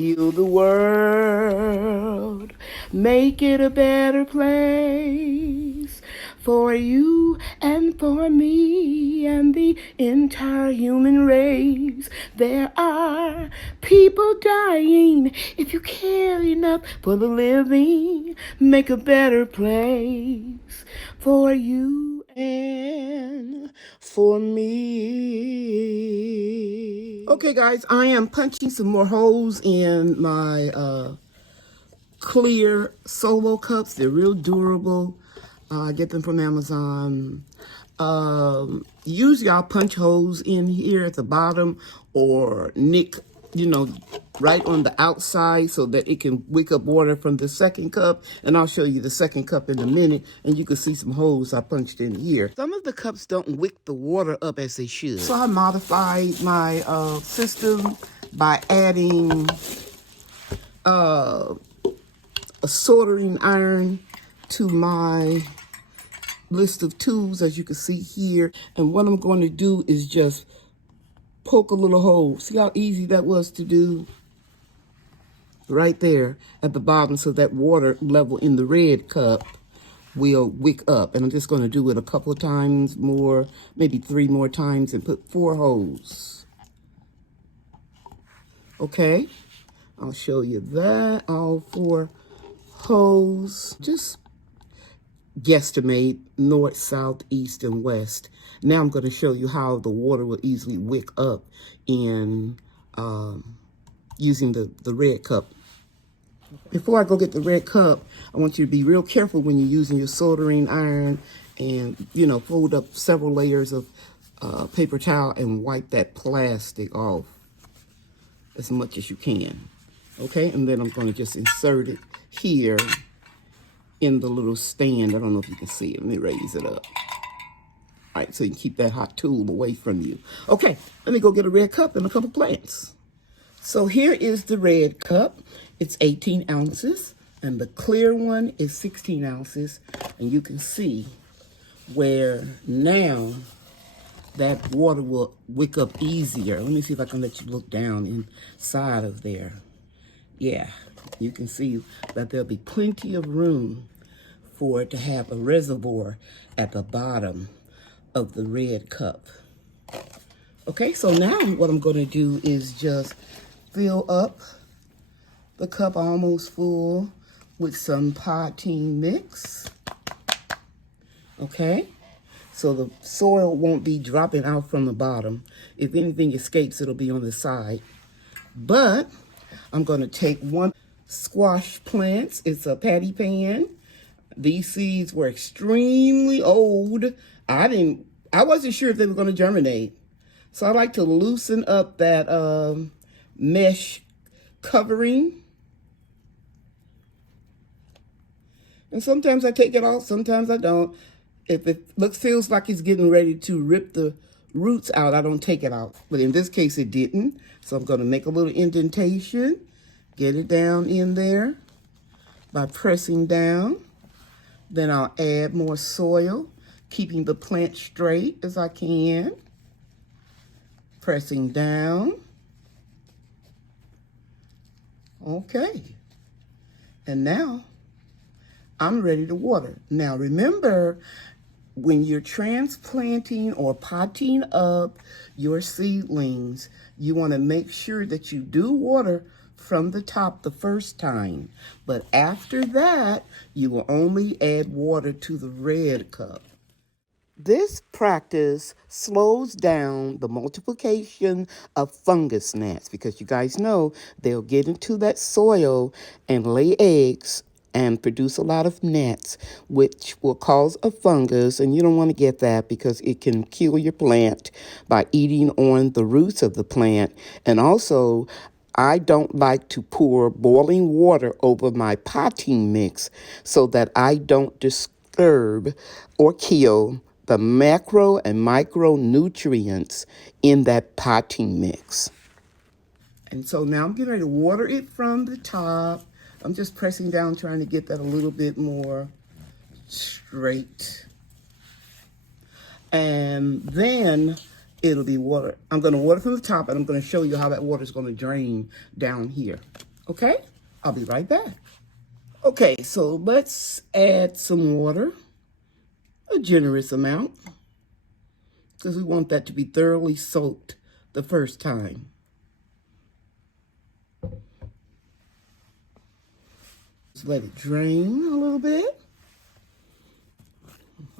Heal the world, make it a better place for you and for me and the entire human race. There are people dying. If you care enough for the living, make a better place for you and for me. Okay, guys, I am punching some more holes in my clear solo cups. They're real durable. I get them from Amazon. Usually I'll punch holes in here at the bottom or nick, right on the outside so that it can wick up water from the second cup. And I'll show you the second cup in a minute, and you can see some holes I punched in here. Some of the cups don't wick the water up as they should. So I modified my system by adding a soldering iron to my list of tools, as you can see here. And what I'm going to do is just poke a little hole. See how easy that was to do? Right there at the bottom, so that water level in the red cup will wick up. And I'm just going to do it a couple of times more, maybe 3 more times, and put 4 holes. Okay, I'll show you that. All 4 holes. Just guesstimate north, south, east, and west. Now I'm going to show you how the water will easily wick up in using the red cup. Before I go get the red cup, I want you to be real careful when you're using your soldering iron, and fold up several layers of paper towel and wipe that plastic off as much as you can. Okay, and then I'm going to just insert it here in the little stand. I don't know if you can see it. Let me raise it up. All right, so you can keep that hot tool away from you. Okay, let me go get a red cup and a couple plants. So here is the red cup. It's 18 ounces, and the clear one is 16 ounces. And you can see where now that water will wick up easier. Let me see if I can let you look down inside of there. Yeah, you can see that there'll be plenty of room for it to have a reservoir at the bottom of the red cup. Okay, so now what I'm going to do is just fill up the cup almost full with some potting mix. Okay, so the soil won't be dropping out from the bottom. If anything escapes, it'll be on the side. But I'm going to take 1 squash plants. It's a patty pan. These seeds were extremely old. I wasn't sure if they were going to germinate. So I like to loosen up that mesh covering. And sometimes I take it off, sometimes I don't. If it feels like it's getting ready to rip the roots out, I don't take it out. But in this case, it didn't. So I'm going to make a little indentation, get it down in there by pressing down. Then I'll add more soil, keeping the plant straight as I can. Pressing down. Okay. And now I'm ready to water. Now remember, when you're transplanting or potting up your seedlings, you want to make sure that you do water from the top the first time. But after that, you will only add water to the red cup. This practice slows down the multiplication of fungus gnats, because you guys know they'll get into that soil and lay eggs and produce a lot of gnats, which will cause a fungus, and you don't want to get that because it can kill your plant by eating on the roots of the plant. And also, I don't like to pour boiling water over my potting mix so that I don't disturb or kill the macro and micronutrients in that potting mix. And so now I'm getting ready to water it from the top. I'm just pressing down, trying to get that a little bit more straight. And then it'll be water. I'm going to water from the top, and I'm going to show you how that water is going to drain down here. Okay, I'll be right back. Okay, so let's add some water, a generous amount, because we want that to be thoroughly soaked the first time. Just let it drain a little bit.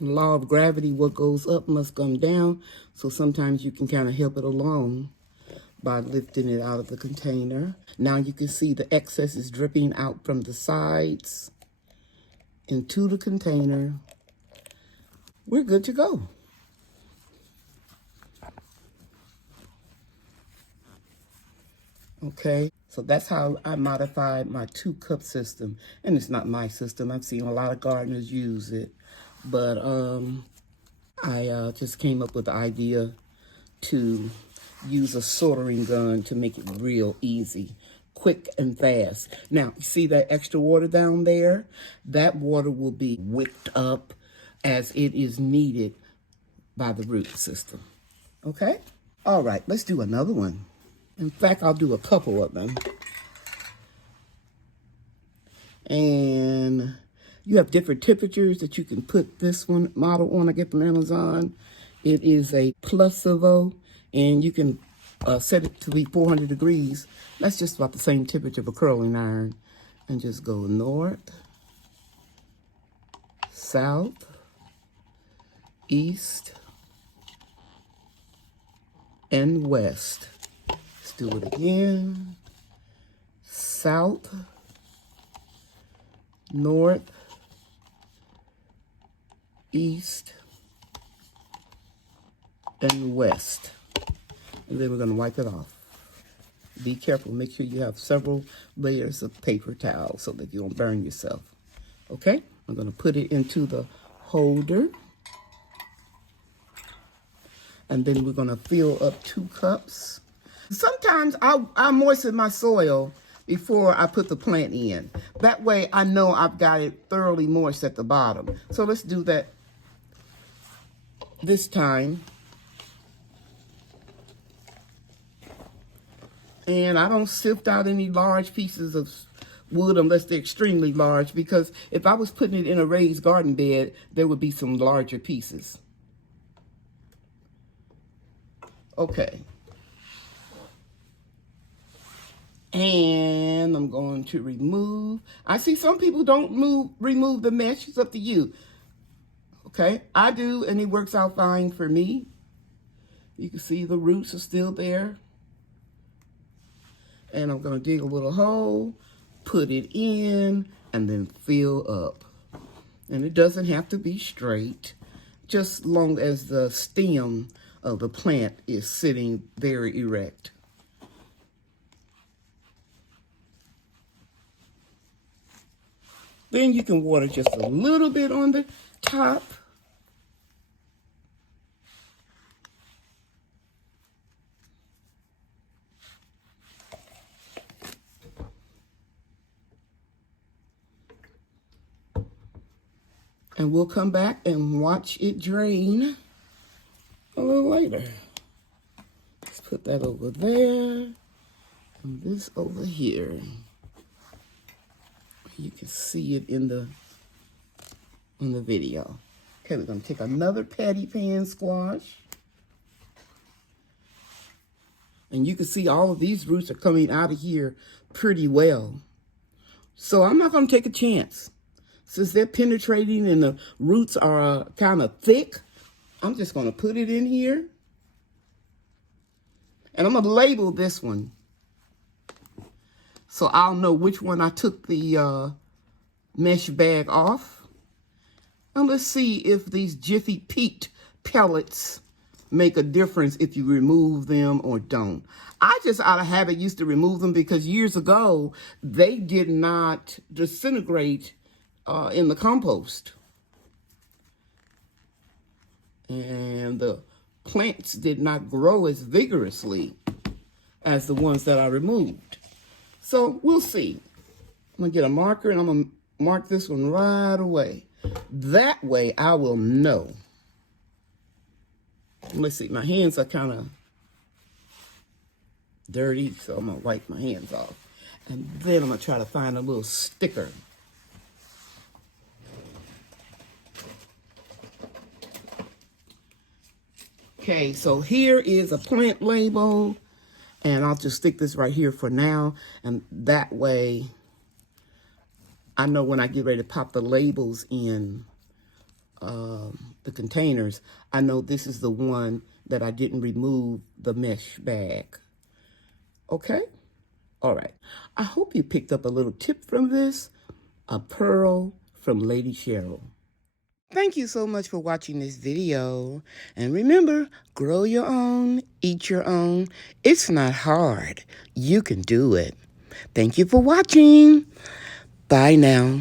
The law of gravity, what goes up must come down, so sometimes you can kind of help it along by lifting it out of the container. Now you can see the excess is dripping out from the sides into the container. We're good to go. Okay, so that's how I modified my 2-cup system. And it's not my system. I've seen a lot of gardeners use it. But I just came up with the idea to use a soldering gun to make it real easy, quick and fast. Now, you see that extra water down there? That water will be whipped up as it is needed by the root system. Okay? All right, let's do another one. In fact, I'll do a couple of them. And you have different temperatures that you can put this one model on. I get from Amazon. It is a Plusivo, and you can set it to be 400 degrees. That's just about the same temperature of a curling iron. And just go north, south, east, and west. Let's do it again. South, north, east, and west. And then we're going to wipe it off. Be careful. Make sure you have several layers of paper towel so that you don't burn yourself. Okay? I'm going to put it into the holder. And then we're going to fill up 2 cups. Sometimes I moisten my soil before I put the plant in. That way I know I've got it thoroughly moist at the bottom. So let's do that this time. And I don't sift out any large pieces of wood unless they're extremely large, because if I was putting it in a raised garden bed, there would be some larger pieces. Okay. And I'm going to remove. I see some people don't remove the mesh. It's up to you. Okay, I do, and it works out fine for me. You can see the roots are still there. And I'm going to dig a little hole, put it in, and then fill up. And it doesn't have to be straight, just long as the stem of the plant is sitting very erect. Then you can water just a little bit on the top. And we'll come back and watch it drain a little later. Let's put that over there and this over here. You can see it in the video. Okay, we're going to take another patty pan squash. And you can see all of these roots are coming out of here pretty well. So I'm not going to take a chance. Since they're penetrating and the roots are kind of thick, I'm just going to put it in here. And I'm going to label this one, so I'll know which one I took the mesh bag off. And let's see if these Jiffy Peat pellets make a difference if you remove them or don't. I just out of habit used to remove them because years ago, they did not disintegrate in the compost. And the plants did not grow as vigorously as the ones that I removed. So we'll see. I'm gonna get a marker and I'm gonna mark this one right away. That way I will know. Let's see, my hands are kind of dirty, so I'm gonna wipe my hands off. And then I'm going to try to find a little sticker. Okay, so here is a plant label. And I'll just stick this right here for now. And that way, I know when I get ready to pop the labels in the containers, I know this is the one that I didn't remove the mesh bag. Okay? All right. I hope you picked up a little tip from this. A pearl from Lady Cheryl. Thank you so much for watching this video. And remember, grow your own, eat your own. It's not hard. You can do it. Thank you for watching. Bye now.